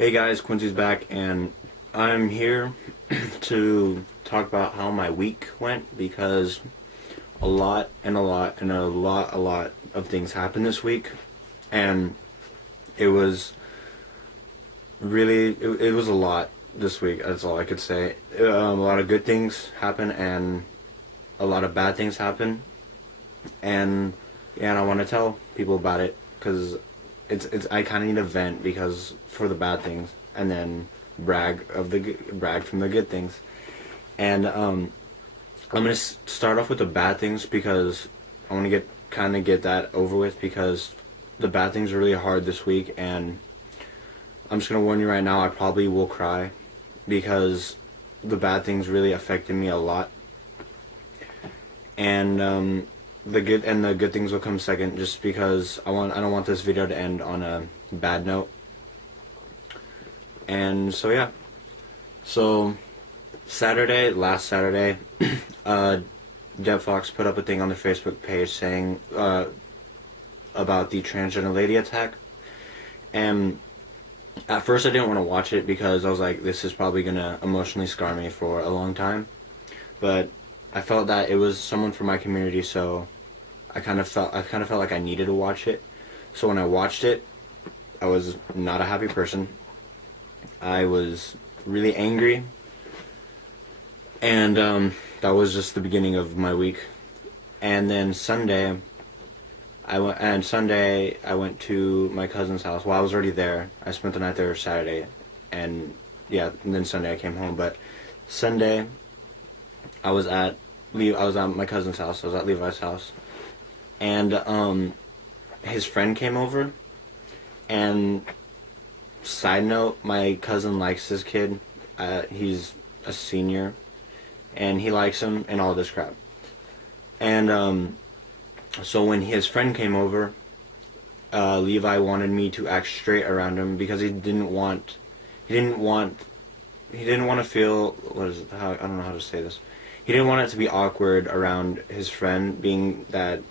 Hey guys, Quincy's back, and I'm here to talk about how my week went because a lot of things happened this week, and it was it was a lot this week. That's all I could say. A lot of good things happen and a lot of bad things happen, and yeah, and I want to tell people about it because it's I kind of need to vent because for the bad things and then brag from the good things. And I'm gonna start off with the bad things because I want to get that over with because the bad things are really hard this week, and I'm just gonna warn you right now, I probably will cry because the bad things really affected me a lot, and the good things will come second just because I don't want this video to end on a bad note. And so yeah, so last Saturday, Deb Fox put up a thing on their Facebook page saying about the transgender lady attack, and at first I didn't want to watch it because I was like, this is probably gonna emotionally scar me for a long time, but I felt that it was someone from my community, so I kind of felt like I needed to watch it. So when I watched it, I was not a happy person. I was really angry, and that was just the beginning of my week. And then Sunday, I went to my cousin's house. Well, I was already there. I spent the night there Saturday, and yeah, and then Sunday I came home. But Sunday, I was at my cousin's house. I was at Levi's house, and his friend came over. And side note, my cousin likes this kid. He's a senior, and he likes him and all this crap. And so when his friend came over, Levi wanted me to act straight around him because he didn't want to feel, I don't know how to say this. He didn't want it to be awkward around his friend, being that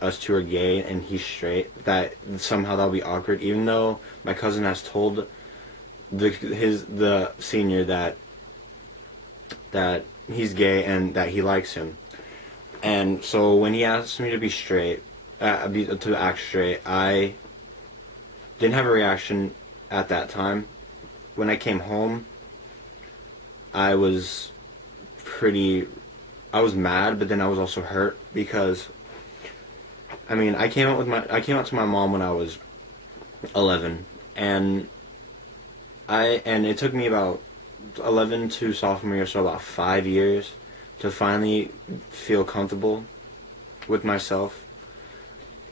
us two are gay and he's straight, that somehow that'll be awkward, even though my cousin has told the senior that he's gay and that he likes him. And so when he asked me to be straight, to act straight, I didn't have a reaction at that time. When I came home, I was mad, but then I was also hurt because I came out to my mom when I was 11, and it took me about 11 to sophomore year, so about 5 years to finally feel comfortable with myself.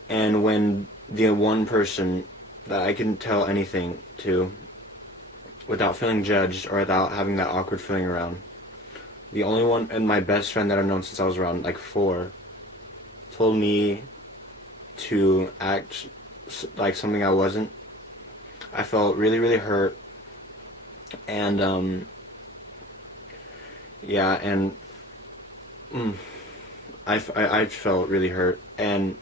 And when the one person that I can tell anything to without feeling judged or without having that awkward feeling around, the only one, and my best friend that I've known since I was around like 4, told me to act like something I wasn't. I felt really, really hurt, and yeah, and I felt really hurt, and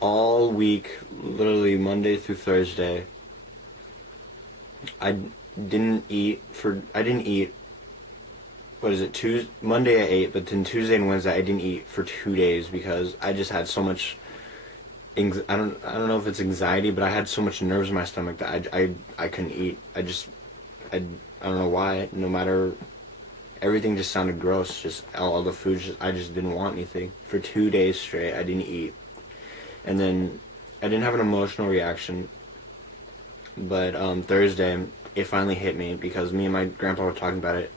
all week, literally Monday through Thursday, I didn't eat. What is it? Monday I ate, but then Tuesday and Wednesday I didn't eat for 2 days because I just had so much. I don't know if it's anxiety, but I had so much nerves in my stomach that I couldn't eat. I don't know why. No matter, everything just sounded gross. Just all the food. I just didn't want anything for 2 days straight. I didn't eat, and then I didn't have an emotional reaction. But Thursday it finally hit me because me and my grandpa were talking about it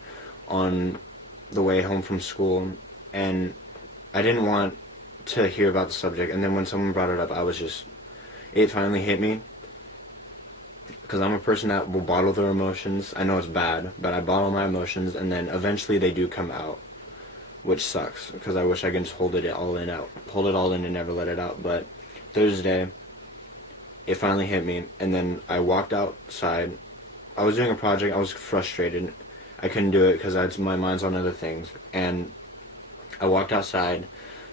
on the way home from school, and I didn't want to hear about the subject, and then when someone brought it up, it finally hit me, because I'm a person that will bottle their emotions. I know it's bad, but I bottle my emotions, and then eventually they do come out, which sucks, because I wish I could just hold it all in and never let it out. But Thursday, it finally hit me, and then I walked outside. I was doing a project, I was frustrated, I couldn't do it because my mind's on other things, and I walked outside,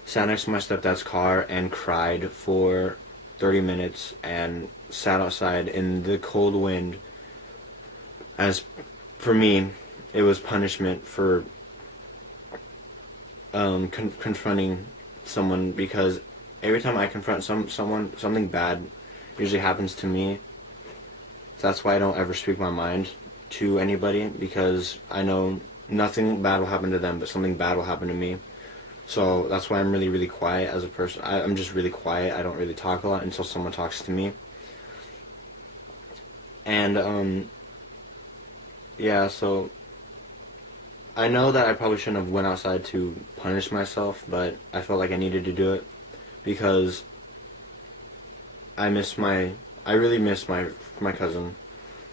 sat next to my stepdad's car, and cried for 30 minutes, and sat outside in the cold wind as for me, it was punishment for confronting someone, because every time I confront someone, something bad usually happens to me. So that's why I don't ever speak my mind to anybody, because I know nothing bad will happen to them, but something bad will happen to me. So that's why I'm really, really quiet as a person. I'm just really quiet. I don't really talk a lot until someone talks to me. And, yeah, so I know that I probably shouldn't have went outside to punish myself, but I felt like I needed to do it because I really miss my cousin.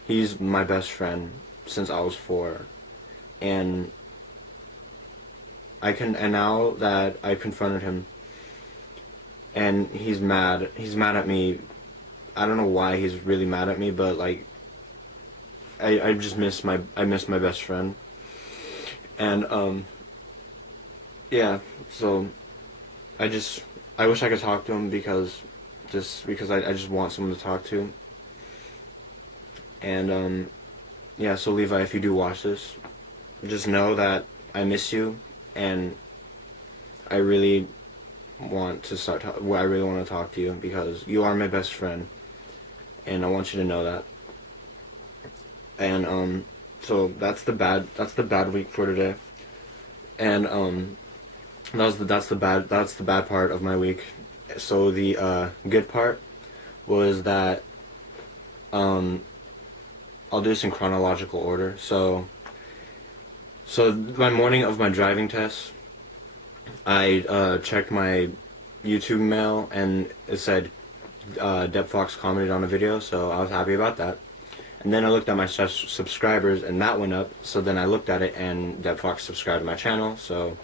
He's my best friend since I was 4. And now that I confronted him, and he's mad at me. I don't know why he's really mad at me, but like, I miss my best friend. And yeah, so I wish I could talk to him because I just want someone to talk to. And yeah, so Levi, if you do watch this, just know that I miss you, and I really want to I really want to talk to you because you are my best friend, and I want you to know that. And so that's the bad week for today. And that's the bad part of my week. So the good part was that I'll do this in chronological order. So my morning of my driving test, I checked my YouTube mail, and it said Deb Fox commented on a video, so I was happy about that. And then I looked at my subscribers, and that went up. So then I looked at it, and Deb Fox subscribed to my channel. So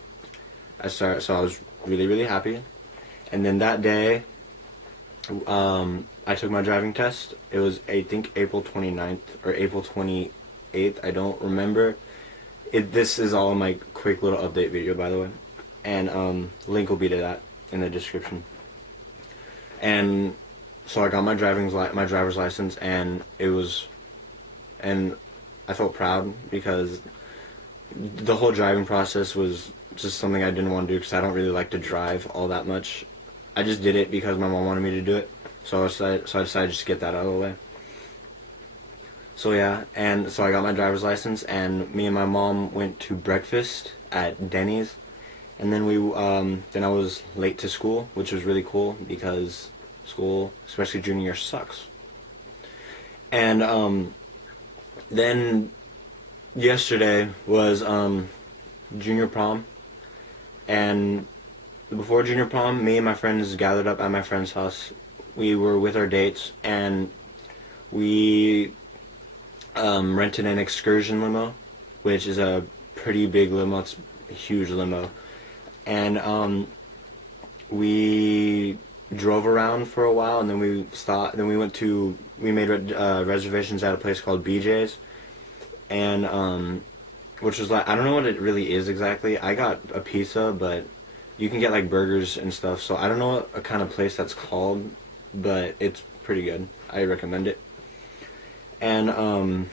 I was really, really happy. And then that day, I took my driving test. It was, I think, April 29th or April 28th. I don't remember. This is all in my quick little update video, by the way. And link will be to that in the description. And so I got my driver's license, and I felt proud because the whole driving process was just something I didn't want to do because I don't really like to drive all that much. I just did it because my mom wanted me to do it, so I decided just to get that out of the way. So yeah, and so I got my driver's license, and me and my mom went to breakfast at Denny's, and then then I was late to school, which was really cool because school, especially junior year, sucks. And then yesterday was junior prom, and before junior prom, me and my friends gathered up at my friend's house. We were with our dates, and we rented an excursion limo, which is a pretty big limo. It's a huge limo. And we drove around for a while, and then we stopped. Then we made reservations at a place called BJ's, and which was like, I don't know what it really is exactly. I got a pizza, but you can get like burgers and stuff. So I don't know what kind of place that's called, but it's pretty good. I recommend it. And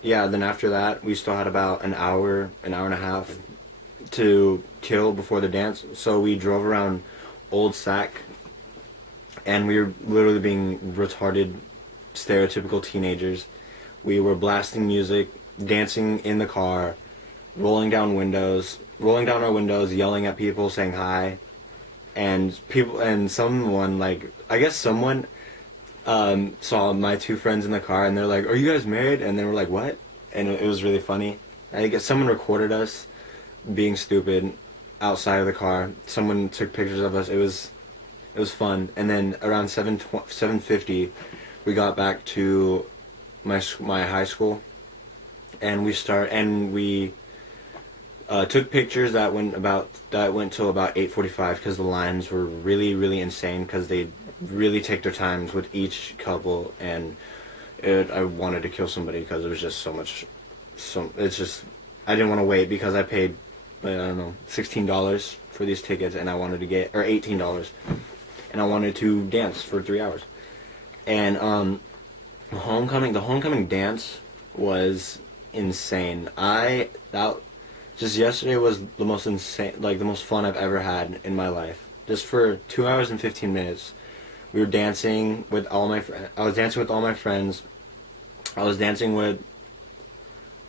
yeah, then after that, we still had about an hour and a half to kill before the dance. So we drove around Old Sac, and we were literally being retarded, stereotypical teenagers. We were blasting music, dancing in the car, rolling down our windows, yelling at people, saying hi, and someone, like, I guess someone saw my two friends in the car, and they're like, "Are you guys married?" And they were like, "What?" And it was really funny. I guess someone recorded us being stupid outside of the car. Someone took pictures of us. It was fun. And then around 7:50, we got back to my high school, and we took pictures that went till about 8:45 because the lines were really, really insane because they really take their times with each couple, and I wanted to kill somebody because it was just I didn't want to wait because I paid, I don't know, $16 for these tickets, and I wanted to get, or $18, and I wanted to dance for 3 hours. And the homecoming dance was insane. Just yesterday was the most insane, like the most fun I've ever had in my life. Just for 2 hours and 15 minutes, we were dancing with all my friends. I was dancing with all my friends. I was dancing with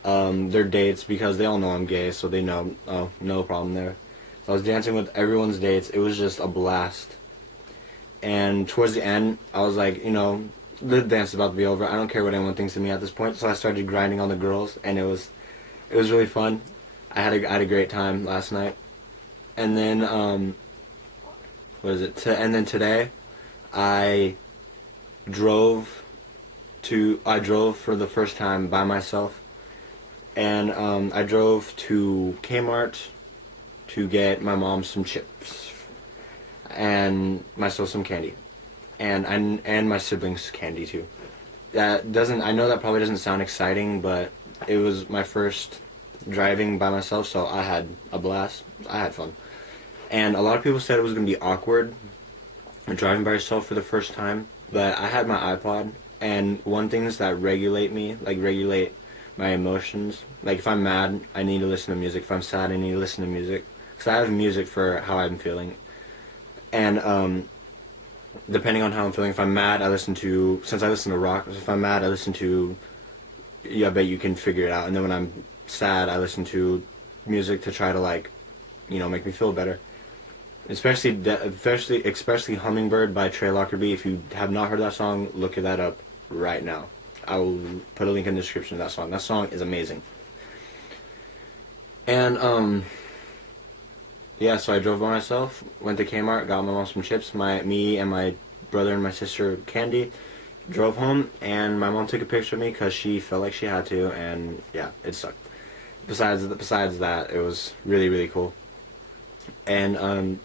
their dates because they all know I'm gay, so they know. Oh, no problem there. So I was dancing with everyone's dates. It was just a blast. And towards the end, I was like, the dance is about to be over. I don't care what anyone thinks of me at this point. So I started grinding on the girls, and it was really fun. I had a great time last night. And then and then today, I drove for the first time by myself, and I drove to Kmart to get my mom some chips and myself some candy, and my siblings candy too. I know that probably doesn't sound exciting, but it was my first driving by myself, so I had a blast. I had fun. And a lot of people said it was going to be awkward driving by yourself for the first time, but I had my iPod, and one thing is that regulate my emotions. Like, if I'm mad, I need to listen to music. If I'm sad, I need to listen to music. Because I have music for how I'm feeling. And depending on how I'm feeling, if I'm mad, since I listen to rock, if I'm mad, I listen to, I bet you can figure it out. And then when I'm sad, I listen to music to try to, make me feel better. Especially Hummingbird by Trey, Lockerbie. If you have not heard that song, look that up right now. I will put a link in the description of that song. That song is amazing. And so I drove by myself, went to Kmart, got my mom some chips, me and my brother and my sister candy, drove home, and my mom took a picture of me because she felt like she had to, and yeah, it sucked. Besides that, it was really, really cool. And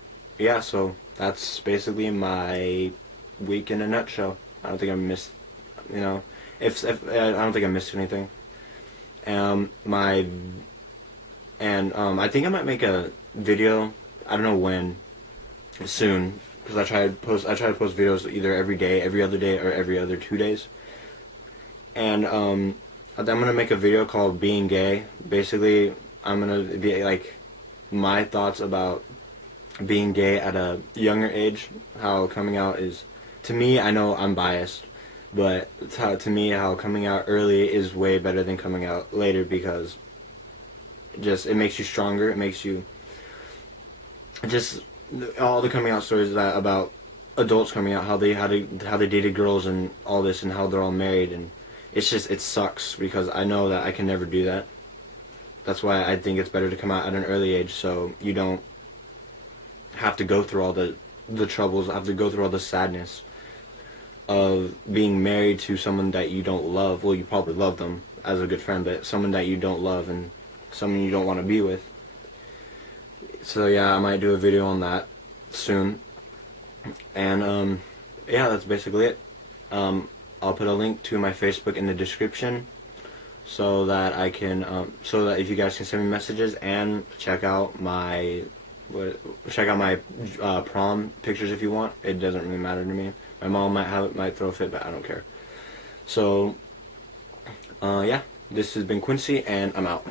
so that's basically my week in a nutshell. I don't think I missed, if I don't think I missed anything. I think I might make a video. I don't know when, soon, because I try to post videos either every day, every other day, or every other 2 days. And I'm gonna make a video called "Being Gay." Basically, I'm gonna be like my thoughts about being gay at a younger age, how coming out is, to me, I know I'm biased, but to me, how coming out early is way better than coming out later, because it makes you stronger. It makes you all the coming out stories about adults coming out, how they dated girls and all this, and how they're all married, and it sucks, because I know that I can never do that. That's why I think it's better to come out at an early age, so you don't have to go through all the troubles, have to go through all the sadness of being married to someone that you don't love. Well, you probably love them as a good friend, but someone that you don't love and someone you don't want to be with. So yeah, I might do a video on that soon. And that's basically it. I'll put a link to my Facebook in the description, so that if you guys can send me messages, and check out my prom pictures if you want. It doesn't really matter to me. My mom might throw a fit, but I don't care. So this has been Quincy, and I'm out.